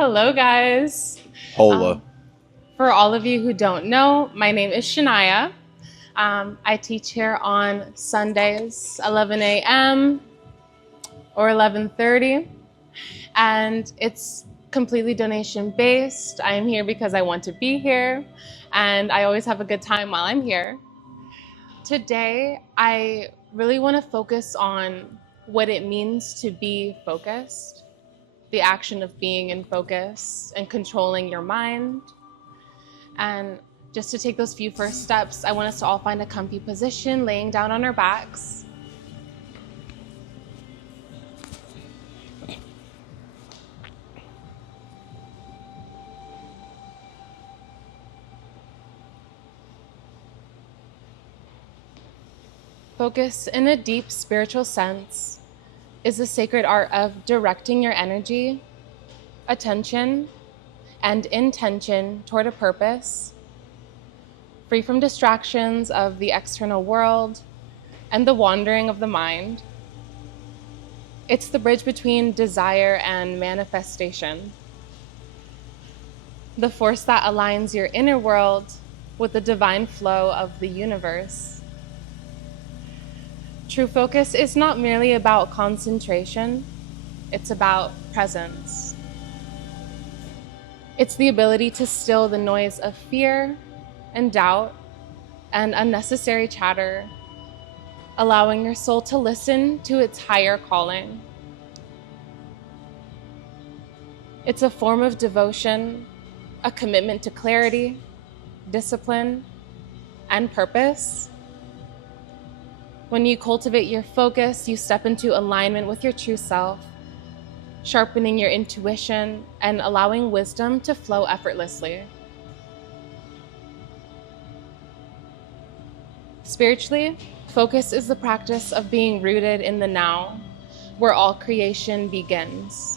Hello, guys. Hola. For all of you who don't know, my name is Shaniah. I teach here on Sundays, 11 a.m. or 11:30, and it's completely donation-based. I am here because I want to be here, and I always have a good time while I'm here. Today, I really want to focus on what it means to be focused, the action of being in focus and controlling your mind. And just to take those few first steps, I want us to all find a comfy position, laying down on our backs. Focus, in a deep spiritual sense, is the sacred art of directing your energy, attention, and intention toward a purpose, free from distractions of the external world and the wandering of the mind. It's the bridge between desire and manifestation, the force that aligns your inner world with the divine flow of the universe. True focus is not merely about concentration, it's about presence. It's the ability to still the noise of fear and doubt and unnecessary chatter, allowing your soul to listen to its higher calling. It's a form of devotion, a commitment to clarity, discipline, and purpose. When you cultivate your focus, you step into alignment with your true self, sharpening your intuition and allowing wisdom to flow effortlessly. Spiritually, focus is the practice of being rooted in the now, where all creation begins.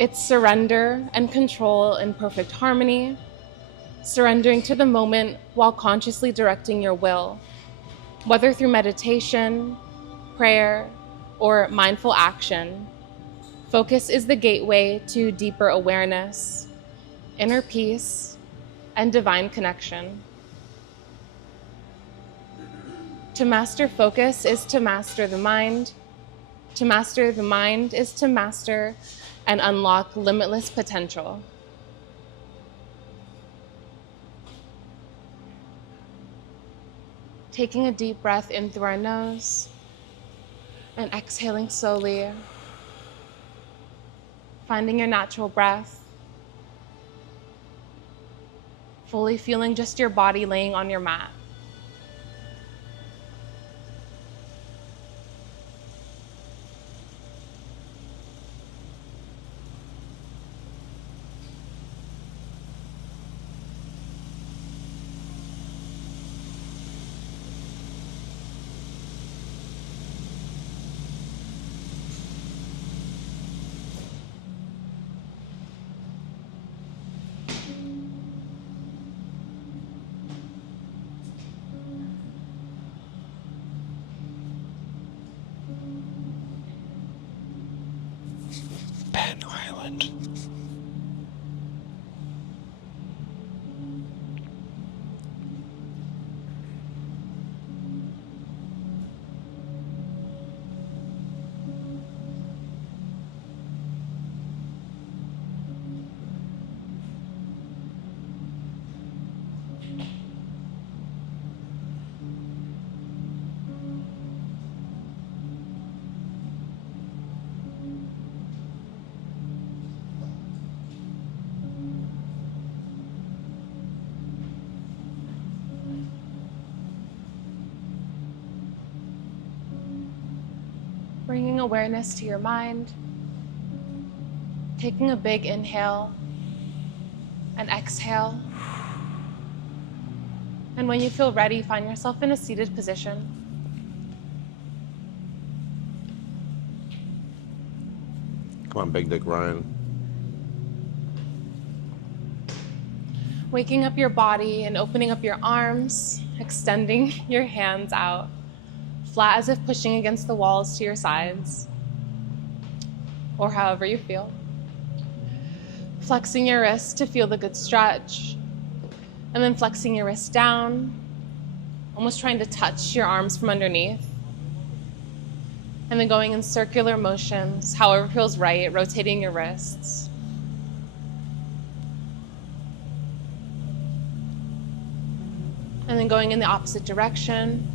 It's surrender and control in perfect harmony, surrendering to the moment while consciously directing your will, whether through meditation, prayer, or mindful action. Focus is the gateway to deeper awareness, inner peace, and divine connection. To master focus is to master the mind. To master the mind is to master and unlock limitless potential. Taking a deep breath in through our nose and exhaling slowly, finding your natural breath, fully feeling just your body laying on your mat. Ben Island. Bringing awareness to your mind, taking a big inhale and exhale. And when you feel ready, find yourself in a seated position. Come on, Big Dick Ryan. Waking up your body and opening up your arms, extending your hands out, flat as if pushing against the walls to your sides, or however you feel. flexing your wrist to feel the good stretch, and then flexing your wrist down, almost trying to touch your arms from underneath, and then going in circular motions, however feels right, rotating your wrists. And then going in the opposite direction.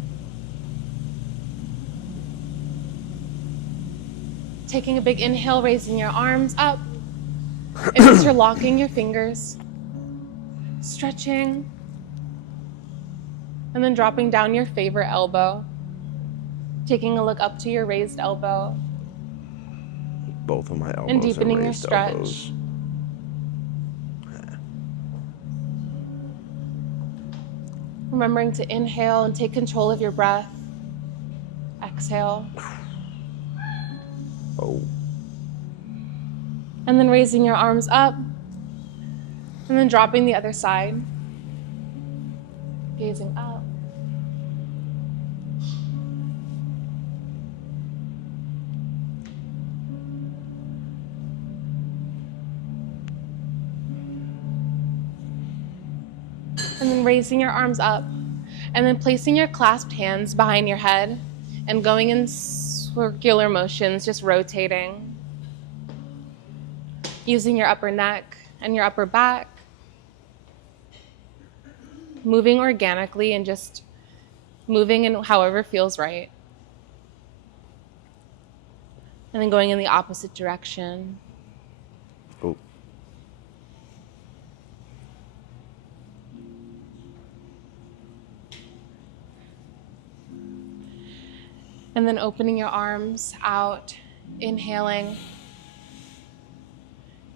Taking a big inhale, raising your arms up, and interlocking your fingers, stretching, and then dropping down your favorite elbow, taking a look up to your raised elbow, Both of my elbows and deepening are your raised stretch. elbows. Remembering to inhale and take control of your breath. Exhale. Oh. And then raising your arms up, and then dropping the other side. Gazing up. And then raising your arms up, and then placing your clasped hands behind your head and going in circular motions, just rotating. Using your upper neck and your upper back. Moving organically and just moving in however feels right. And then going in the opposite direction. Oh. And then opening your arms out, inhaling.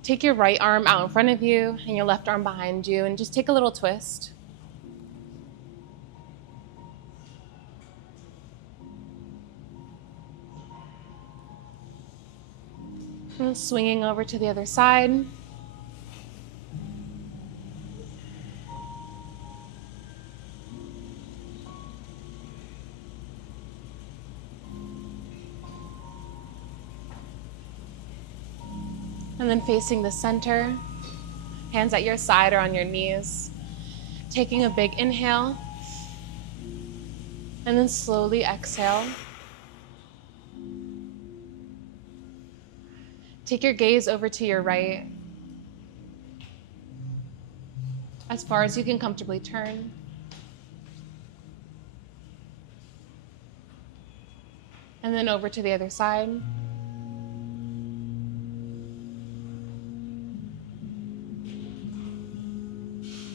Take your right arm out in front of you and your left arm behind you, and just take a little twist. And then swinging over to the other side. And then facing the center, hands at your side or on your knees. Taking a big inhale, and then slowly exhale. Take your gaze over to your right, as far as you can comfortably turn. And then over to the other side.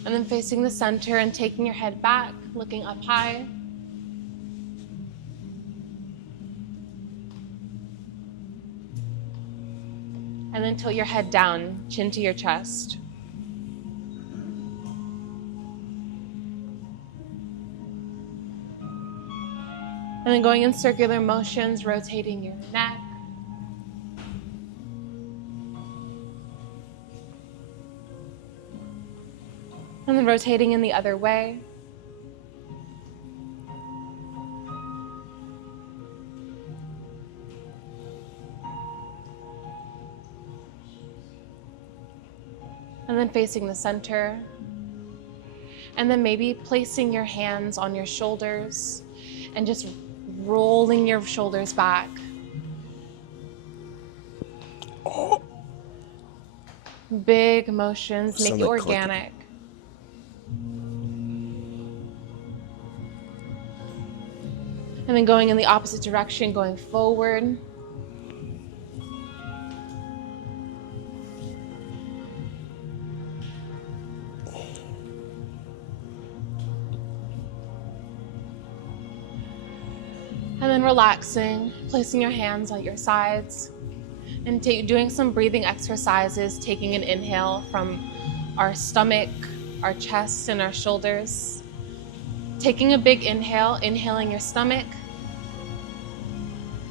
And then facing the center and taking your head back, looking up high. And then tilt your head down, chin to your chest. And then going in circular motions, rotating your neck. And then rotating in the other way. And then facing the center. And then maybe placing your hands on your shoulders and just rolling your shoulders back. Oh. Big motions, make it Sound like organic. And then going in the opposite direction, going forward. And then relaxing, placing your hands at your sides, and doing some breathing exercises, taking an inhale from our stomach, our chest, and our shoulders. Taking a big inhale, inhaling your stomach.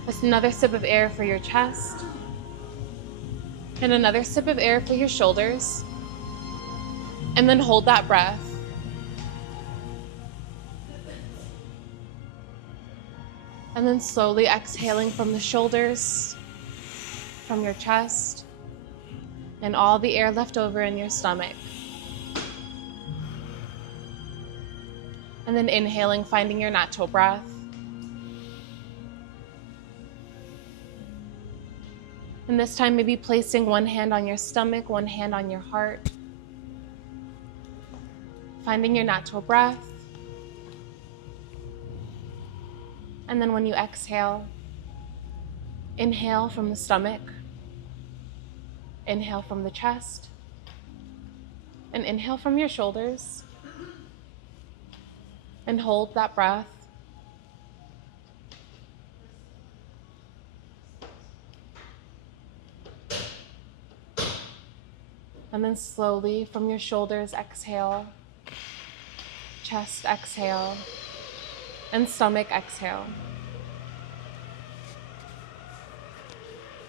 That's another sip of air for your chest. And another sip of air for your shoulders. And then hold that breath. And then slowly exhaling from the shoulders, from your chest, and all the air left over in your stomach. And then inhaling, finding your natural breath. And this time, maybe placing one hand on your stomach, one hand on your heart. Finding your natural breath. And then when you exhale, inhale from the stomach, inhale from the chest, and inhale from your shoulders. And hold that breath. And then slowly from your shoulders, exhale, chest exhale, and stomach exhale.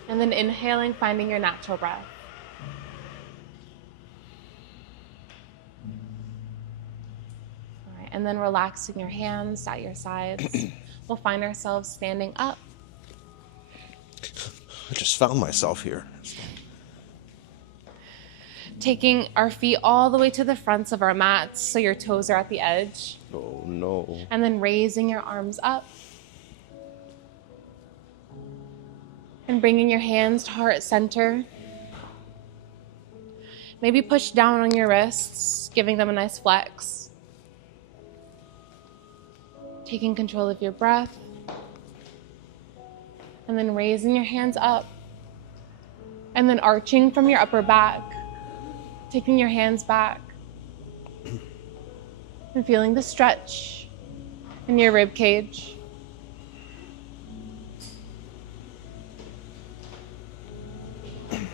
And then inhaling, finding your natural breath. All right, and then relaxing your hands at your sides. We'll find ourselves standing up. I just found myself here. Taking our feet all the way to the fronts of our mats so your toes are at the edge. Oh no. And then raising your arms up. And bringing your hands to heart center. Maybe push down on your wrists, giving them a nice flex. Taking control of your breath. And then raising your hands up. And then arching from your upper back. Taking your hands back. And feeling the stretch in your rib cage.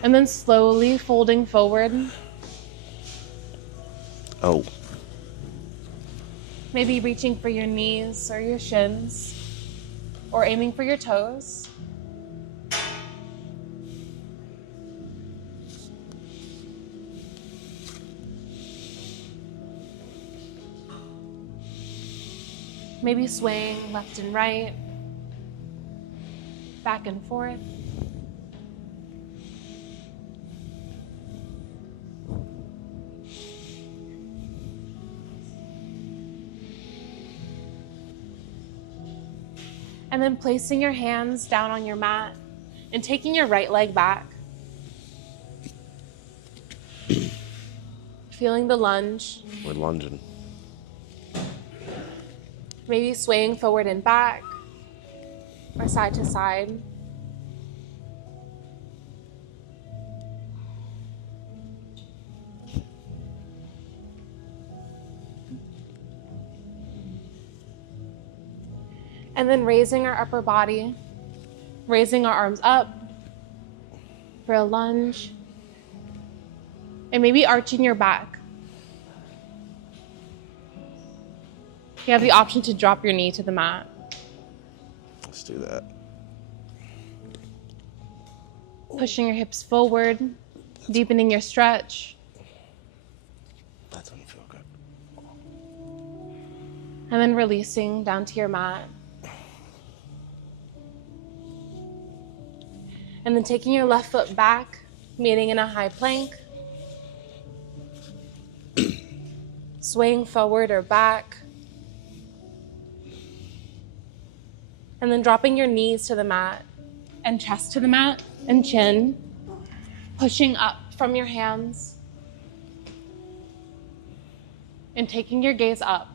And then slowly folding forward. Oh. Maybe reaching for your knees or your shins, or aiming for your toes. Maybe swaying left and right, back and forth. And then placing your hands down on your mat and taking your right leg back. Feeling the lunge. We're lunging. Maybe swaying forward and back or side to side. And then raising our upper body, raising our arms up for a lunge. And maybe arching your back. You have the option to drop your knee to the mat. Let's do that. Pushing your hips forward, deepening your stretch. That doesn't feel good. And then releasing down to your mat. And then taking your left foot back, meeting in a high plank. Swaying forward or back. And then dropping your knees to the mat and chest to the mat and chin. Pushing up from your hands. And taking your gaze up.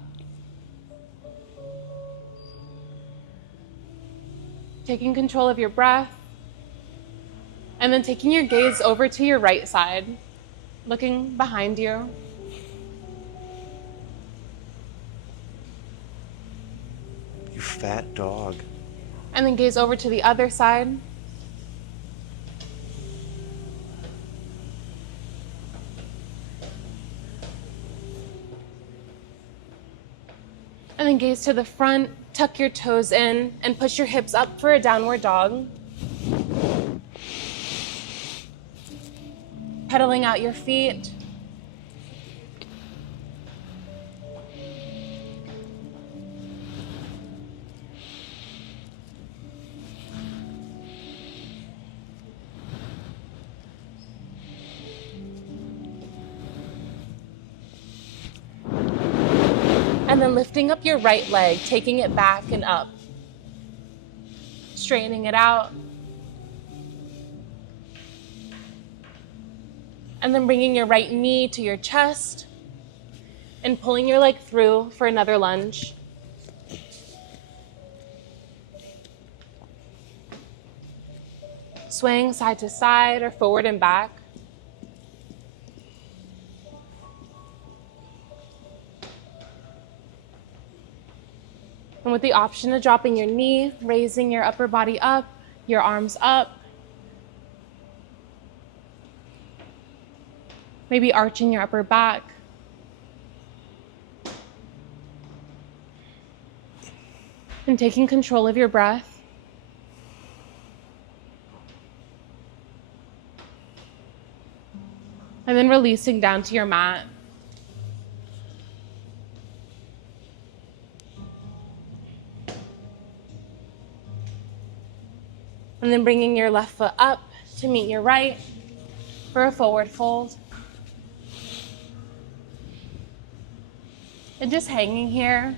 Taking control of your breath. And then taking your gaze over to your right side, looking behind you. You fat dog. And then gaze over to the other side. And then gaze to the front, tuck your toes in, and push your hips up for a downward dog. Pedaling out your feet. And then lifting up your right leg, taking it back and up. Straightening it out. And then bringing your right knee to your chest and pulling your leg through for another lunge. Swaying side to side or forward and back. And with the option of dropping your knee, raising your upper body up, your arms up. Maybe arching your upper back. And taking control of your breath. And then releasing down to your mat. And then bringing your left foot up to meet your right for a forward fold. And just hanging here.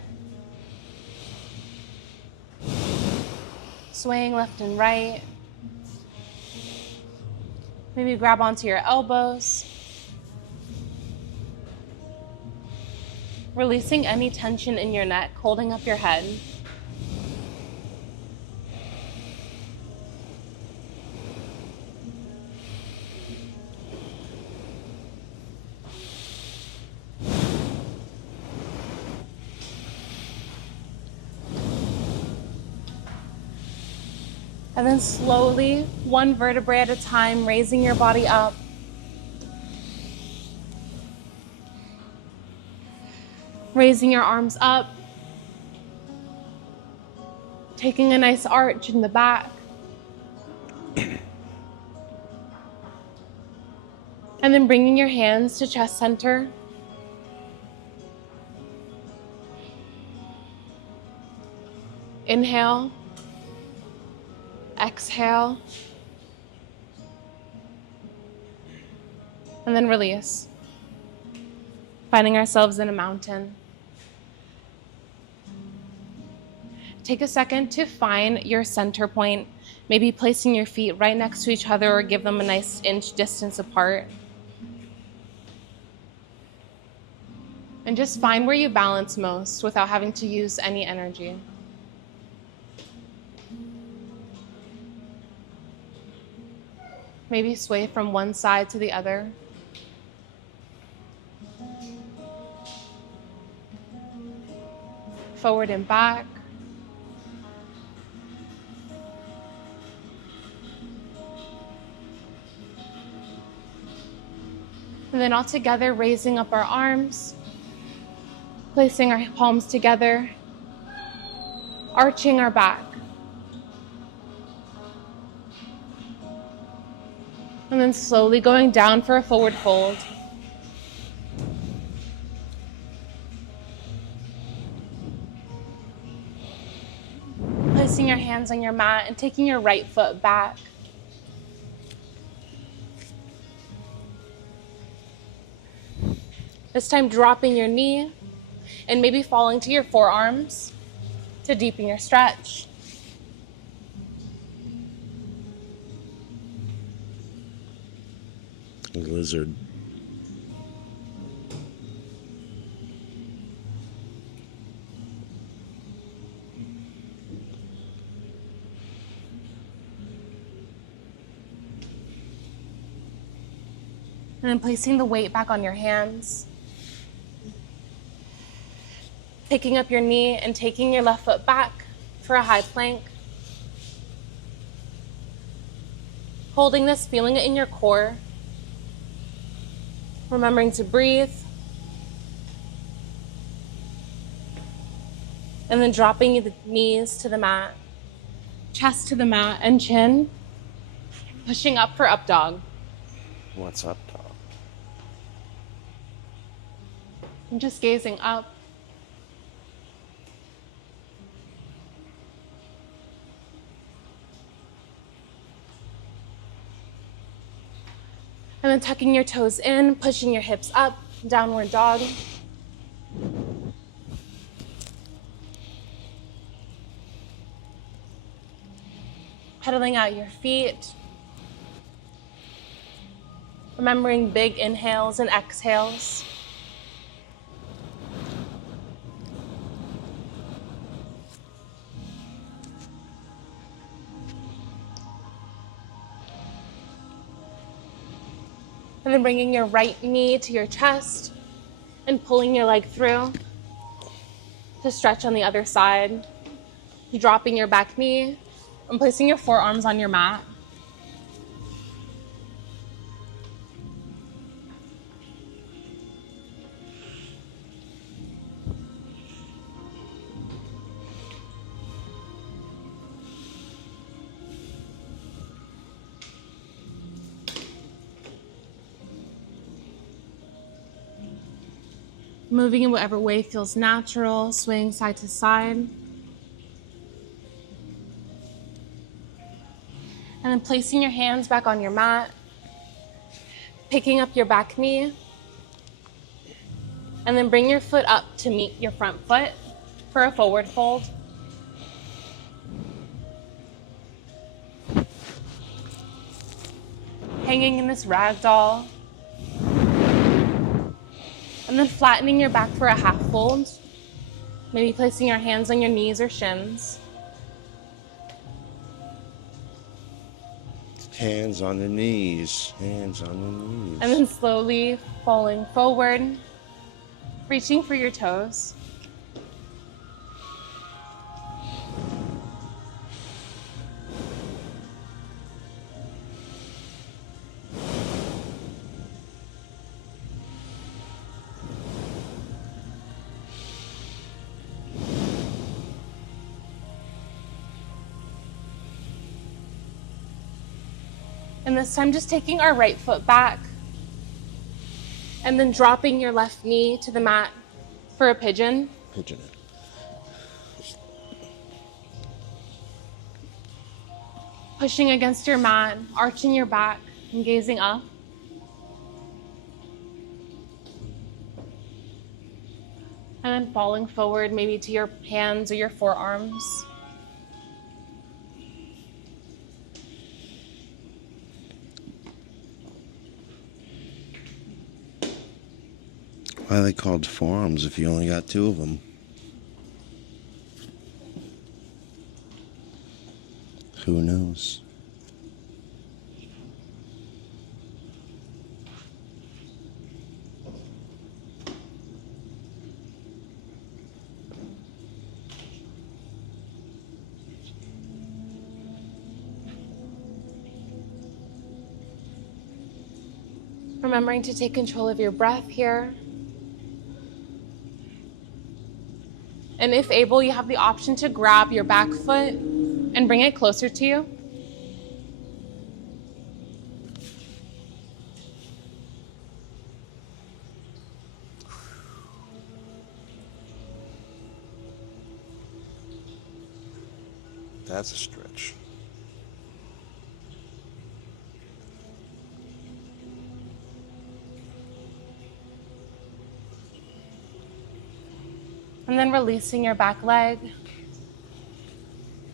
Swaying left and right. Maybe grab onto your elbows. Releasing any tension in your neck, holding up your head. And then slowly, one vertebrae at a time, raising your body up. Raising your arms up. Taking a nice arch in the back. And then bringing your hands to chest center. Inhale. Exhale. And then release. Finding ourselves in a mountain. Take a second to find your center point, maybe placing your feet right next to each other or give them a nice inch distance apart. And just find where you balance most without having to use any energy. Maybe sway from one side to the other. Forward and back. And then all together, raising up our arms, placing our palms together, arching our back. And then slowly going down for a forward fold. Placing your hands on your mat and taking your right foot back. This time dropping your knee and maybe falling to your forearms to deepen your stretch. Lizard. And then placing the weight back on your hands. Picking up your knee and taking your left foot back for a high plank. Holding this, feeling it in your core. Remembering to breathe. And then dropping the knees to the mat. Chest to the mat and chin. Pushing up for up dog. What's up, dog? I'm just gazing up. And then tucking your toes in, pushing your hips up, downward dog. Pedaling out your feet. Remembering big inhales and exhales. And then bringing your right knee to your chest and pulling your leg through to stretch on the other side. Dropping your back knee and placing your forearms on your mat. Moving in whatever way feels natural, swaying side to side. And then placing your hands back on your mat, picking up your back knee, and then bring your foot up to meet your front foot for a forward fold. Hanging in this ragdoll. And then flattening your back for a half fold. Maybe placing your hands on your knees or shins. Hands on the knees. Hands on the knees. And then slowly falling forward, reaching for your toes. And this time just taking our right foot back and then dropping your left knee to the mat for a pigeon. Pigeon it. Pushing against your mat, arching your back and gazing up. And then falling forward maybe to your hands or your forearms. Why are they called forearms if you only got two of them? Who knows? Remembering to take control of your breath here. And if able, you have the option to grab your back foot and bring it closer to you. That's a stretch. And then releasing your back leg,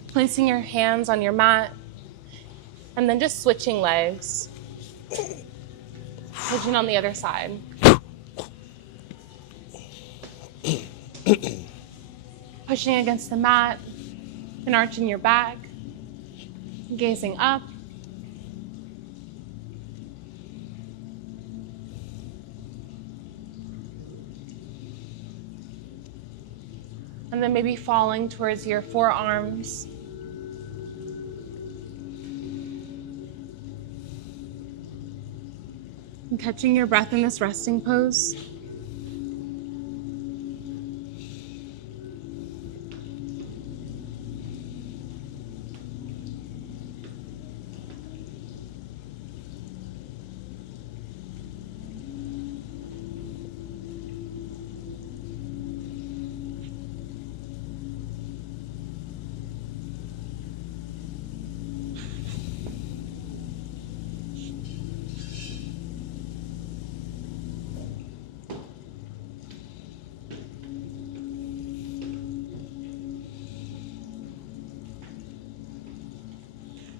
placing your hands on your mat, and then just switching legs. Pigeon on the other side. Pushing against the mat and arching your back, gazing up. And then maybe falling towards your forearms. And catching your breath in this resting pose.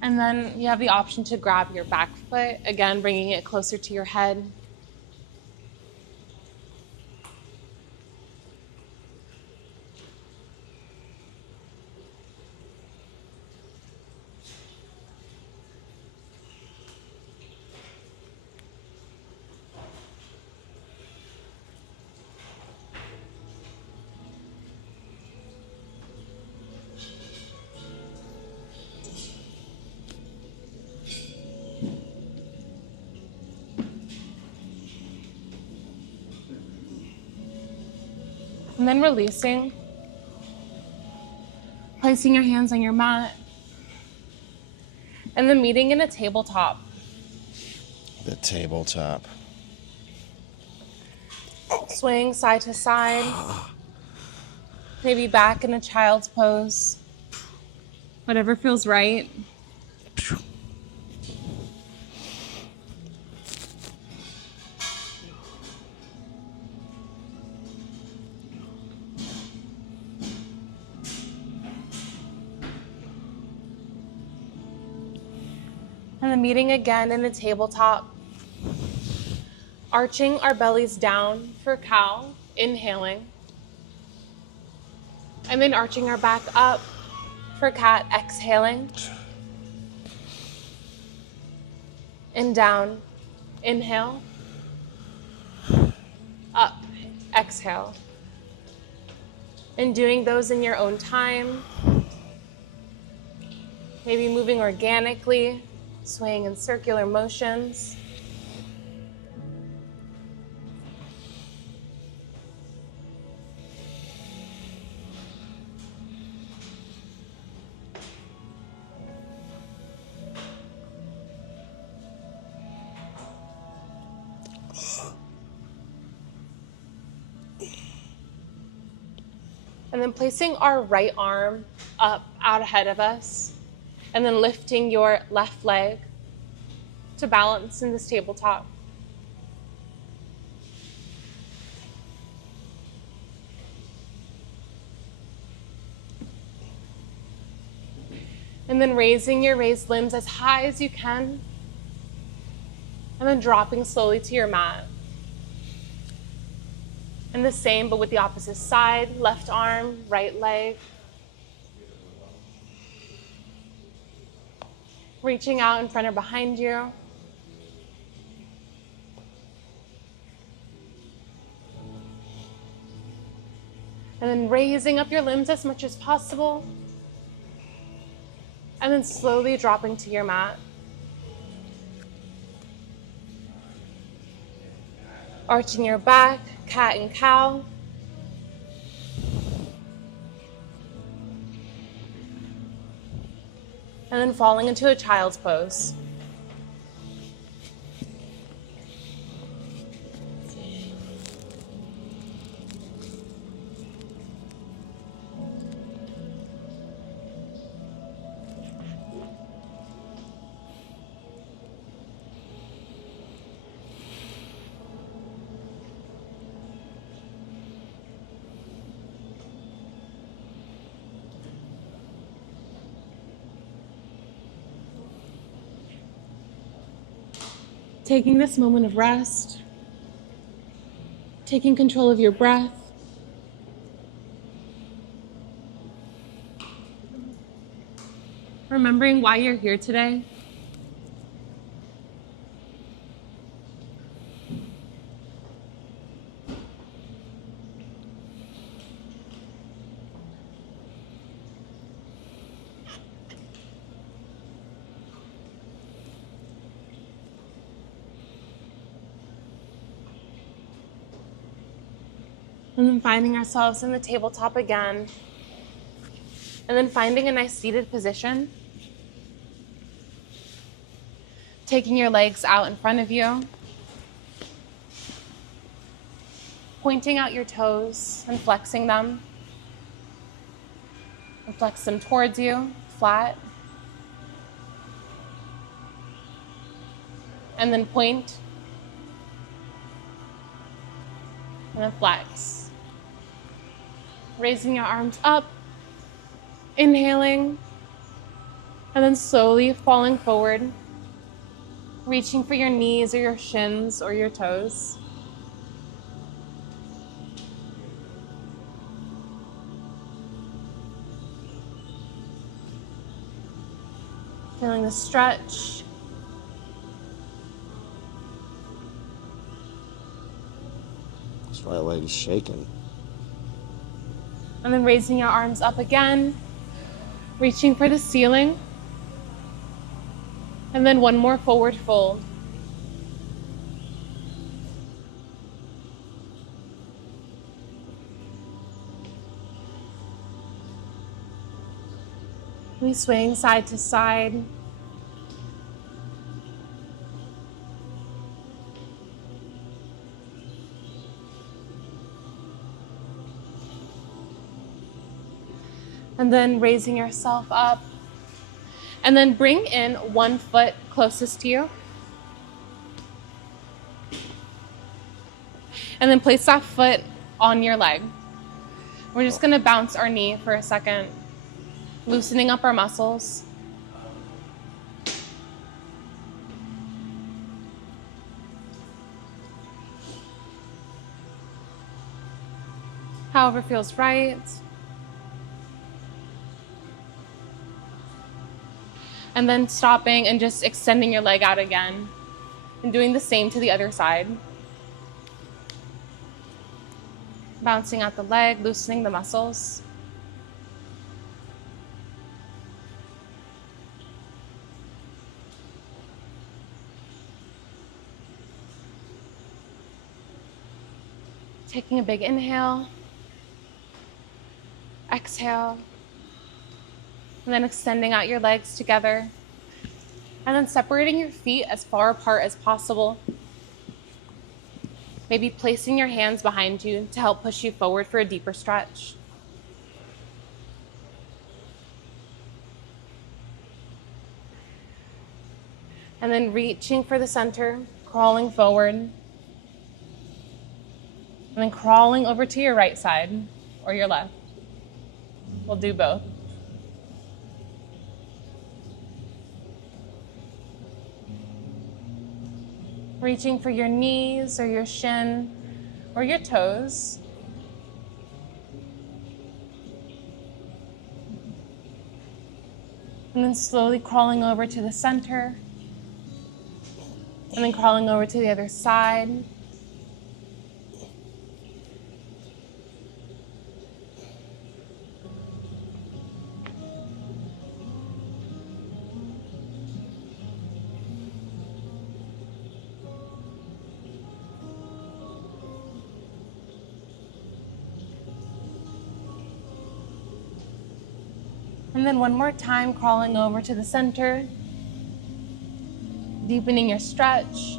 And then you have the option to grab your back foot, again, bringing it closer to your head. And then releasing, placing your hands on your mat, and then meeting in a tabletop. The tabletop. Swaying side to side, maybe back in a child's pose, whatever feels right. And then meeting again in a tabletop, arching our bellies down for cow, inhaling, and then arching our back up for cat, exhaling, and down, inhale, up, exhale, and doing those in your own time, maybe moving organically, swaying in circular motions. And then placing our right arm up out ahead of us, and then lifting your left leg to balance in this tabletop. And then raising your raised limbs as high as you can, and then dropping slowly to your mat. And the same, but with the opposite side, left arm, right leg. Reaching out in front or behind you. And then raising up your limbs as much as possible. And then slowly dropping to your mat. Arching your back, cat and cow. And then falling into a child's pose. Taking this moment of rest, taking control of your breath, remembering why you're here today. And then finding ourselves in the tabletop again. And then finding a nice seated position. Taking your legs out in front of you. Pointing out your toes and flexing them. And flex them towards you, flat. And then point. And then flex. Raising your arms up, inhaling, And then slowly falling forward, reaching for your knees or your shins or your toes. Feeling the stretch. This right leg is shaking. And then raising your arms up again, reaching for the ceiling. And then one more forward fold. We swaying side to side. And then raising yourself up. And then bring in one foot closest to you. And then place that foot on your leg. We're just gonna bounce our knee for a second, loosening up our muscles. However feels right. And then stopping and just extending your leg out again and doing the same to the other side. Bouncing out the leg, loosening the muscles. Taking a big inhale, exhale, and then extending out your legs together. And then separating your feet as far apart as possible. Maybe placing your hands behind you to help push you forward for a deeper stretch. And then reaching for the center, crawling forward. And then crawling over to your right side or your left. We'll do both. Reaching for your knees or your shin or your toes. And then slowly crawling over to the center. And then crawling over to the other side. And then one more time, crawling over to the center, deepening your stretch.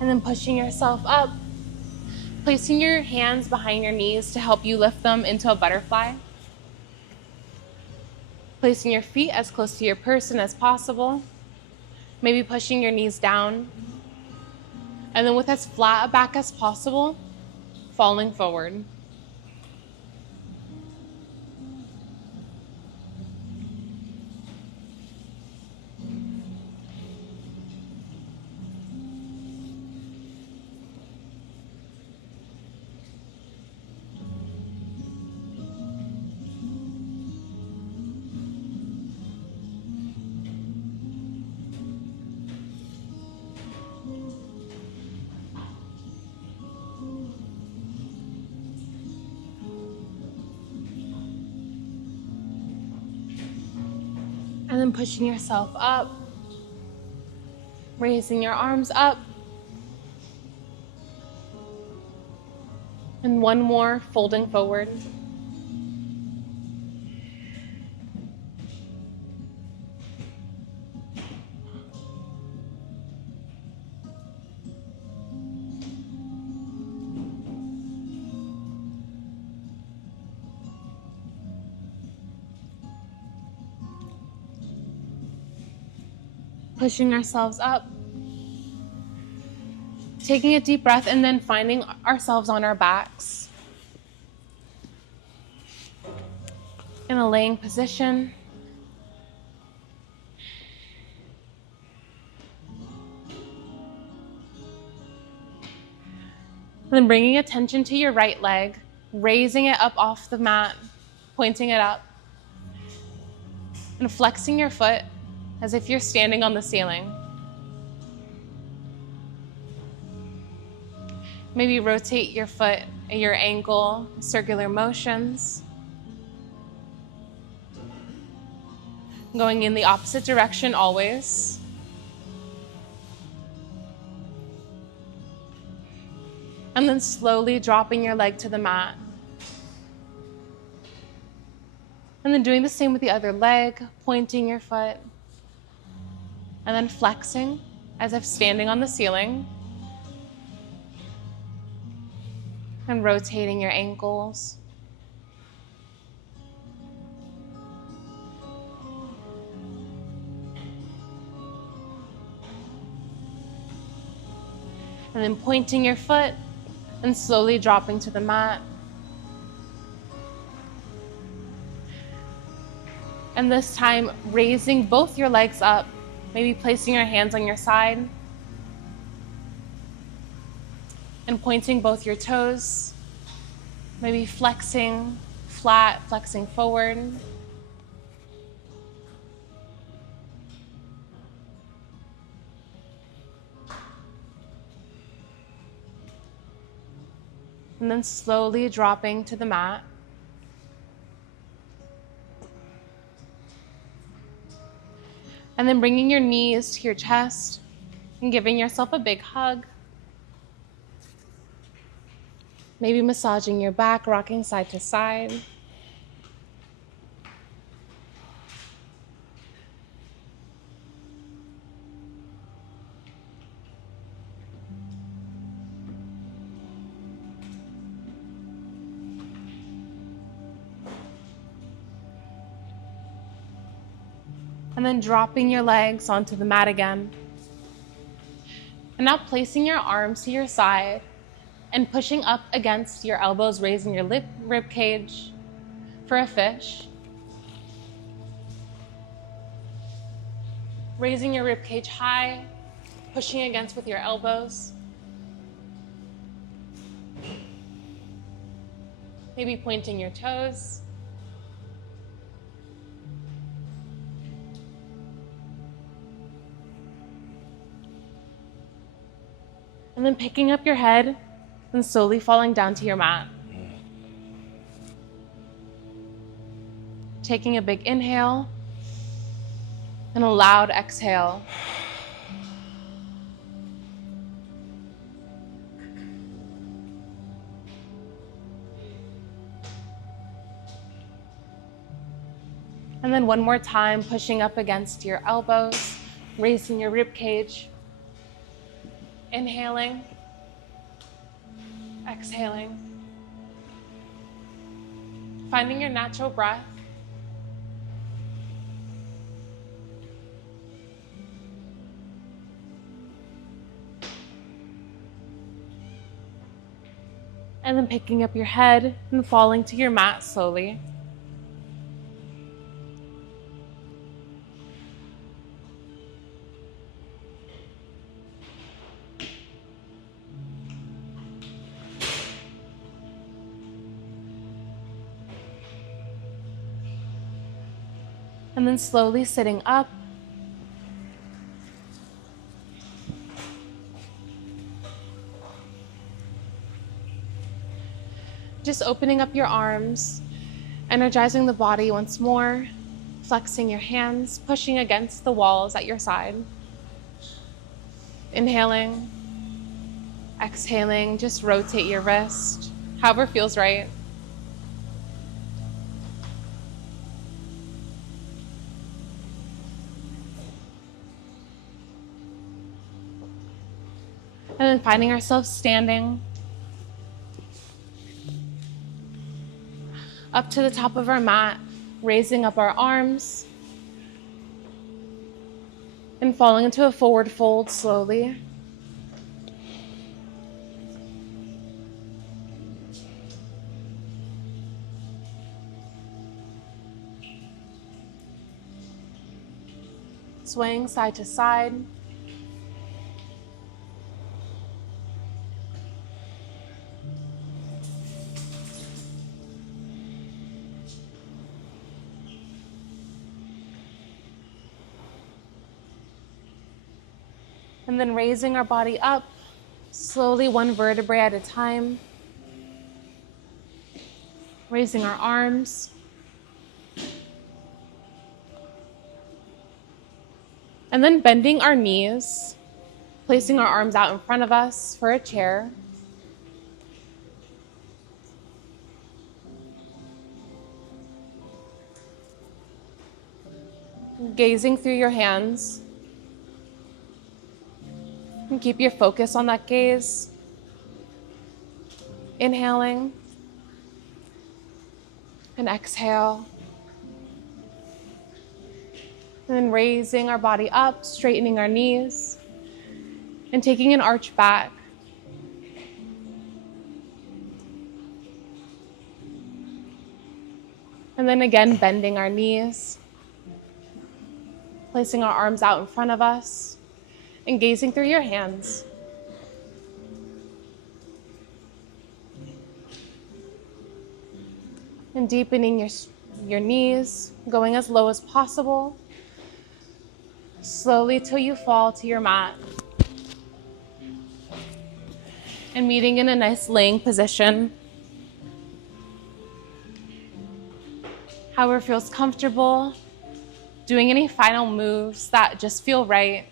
And then pushing yourself up, placing your hands behind your knees to help you lift them into a butterfly. Placing your feet as close to your person as possible, maybe pushing your knees down. And then with as flat a back as possible, falling forward. And then pushing yourself up, raising your arms up. And one more, folding forward. Pushing ourselves up. Taking a deep breath and then finding ourselves on our backs in a laying position. And then bringing attention to your right leg, raising it up off the mat, pointing it up, and flexing your foot as if you're standing on the ceiling. Maybe rotate your foot and your ankle, circular motions. Going in the opposite direction always. And then slowly dropping your leg to the mat. And then doing the same with the other leg, pointing your foot. And then flexing as if standing on the ceiling. And rotating your ankles. And then pointing your foot and slowly dropping to the mat. And this time, raising both your legs up, maybe placing your hands on your side. And pointing both your toes, maybe flexing flat, flexing forward. And then slowly dropping to the mat. And then bringing your knees to your chest and giving yourself a big hug. Maybe massaging your back, rocking side to side. And then dropping your legs onto the mat again. And now placing your arms to your side and pushing up against your elbows, raising your rib cage for a fish. Raising your rib cage high, pushing against with your elbows. Maybe pointing your toes. And then picking up your head and slowly falling down to your mat. Taking a big inhale and a loud exhale. And then one more time, pushing up against your elbows, raising your rib cage. Inhaling, exhaling, finding your natural breath. And then picking up your head and falling to your mat slowly. And then slowly sitting up. Just opening up your arms, energizing the body once more, flexing your hands, pushing against the walls at your side. Inhaling, exhaling, just rotate your wrist, however feels right. And then finding ourselves standing up to the top of our mat, raising up our arms and falling into a forward fold slowly. swaying side to side. And then raising our body up, slowly one vertebrae at a time. Raising our arms. And then bending our knees, placing our arms out in front of us for a chair. Gazing through your hands. And keep your focus on that gaze. Inhaling. And exhale. And then raising our body up, straightening our knees, and taking an arch back. And then again, bending our knees, placing our arms out in front of us, and gazing through your hands. And deepening your knees, going as low as possible, slowly till you fall to your mat. And meeting in a nice laying position. However feels comfortable, doing any final moves that just feel right.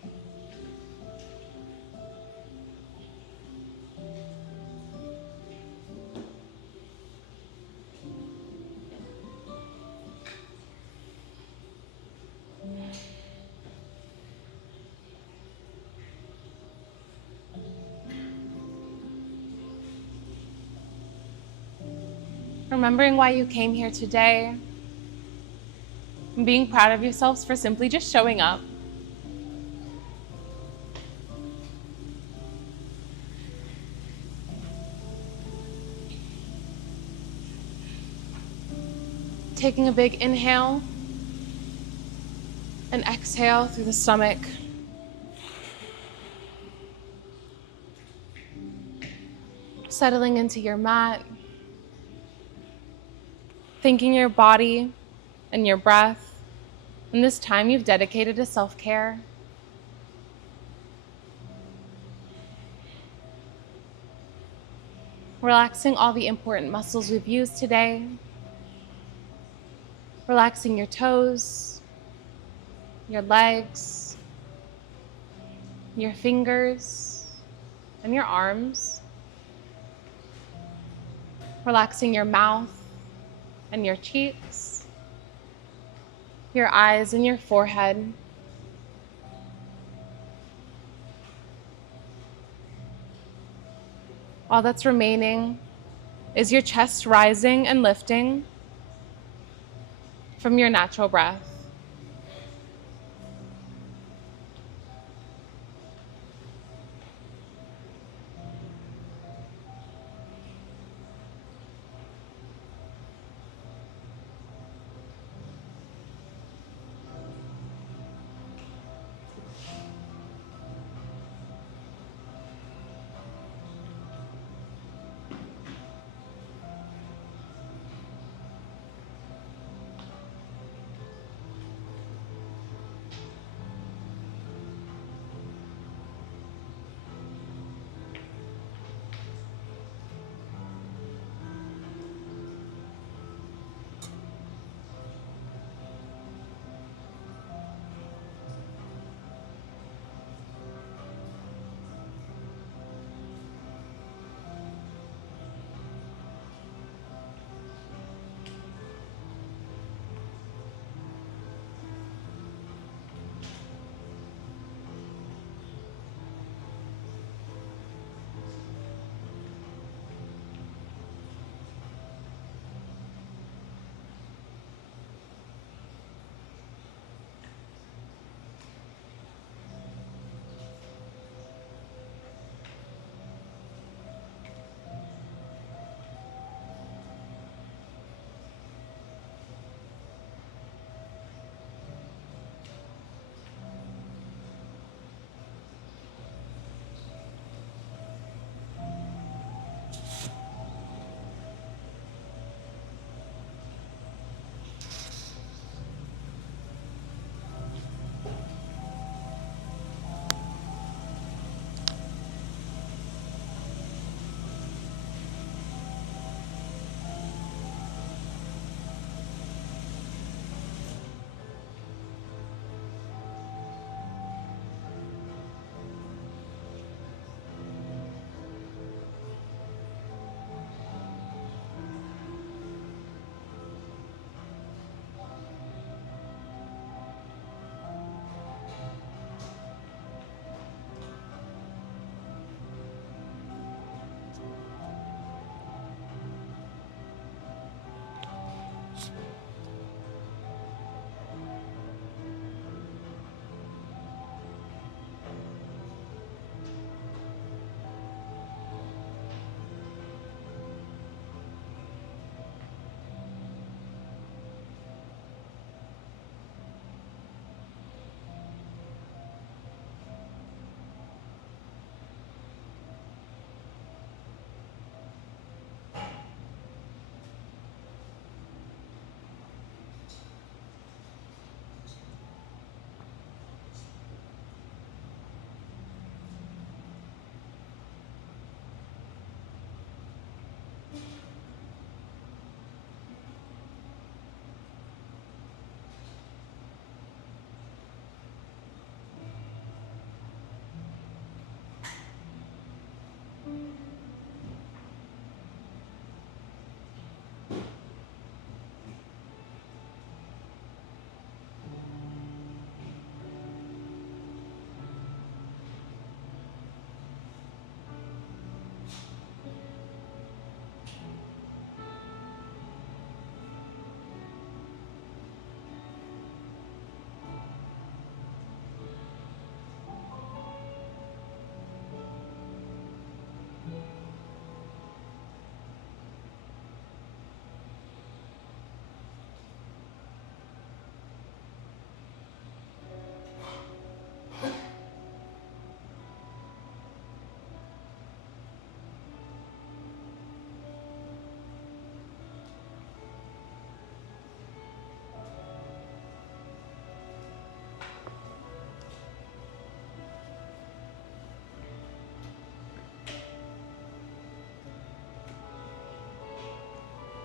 Remembering why you came here today, and being proud of yourselves for simply just showing up. Taking a big inhale and exhale through the stomach. Settling into your mat. Thanking your body and your breath, and this time you've dedicated to self-care. Relaxing all the important muscles we've used today. Relaxing your toes, your legs, your fingers, and your arms. Relaxing your mouth and your cheeks, your eyes and your forehead. All that's remaining is your chest rising and lifting from your natural breath.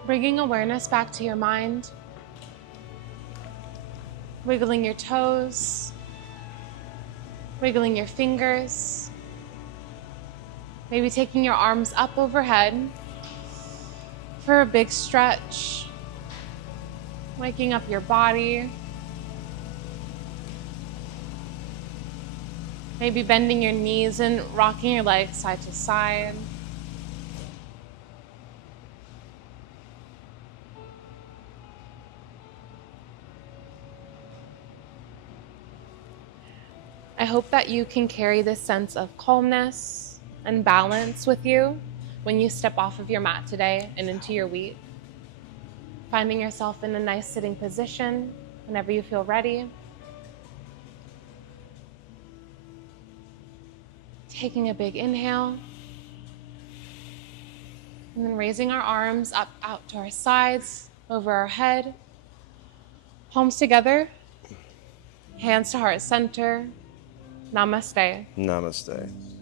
Bringing awareness back to your mind. Wiggling your toes. Wiggling your fingers. Maybe taking your arms up overhead for a big stretch. Waking up your body. Maybe bending your knees and rocking your legs side to side. I hope that you can carry this sense of calmness and balance with you when you step off of your mat today and into your week. Finding yourself in a nice sitting position whenever you feel ready. Taking a big inhale. And then raising our arms up out to our sides, over our head. Palms together. Hands to heart center. Namaste. Namaste.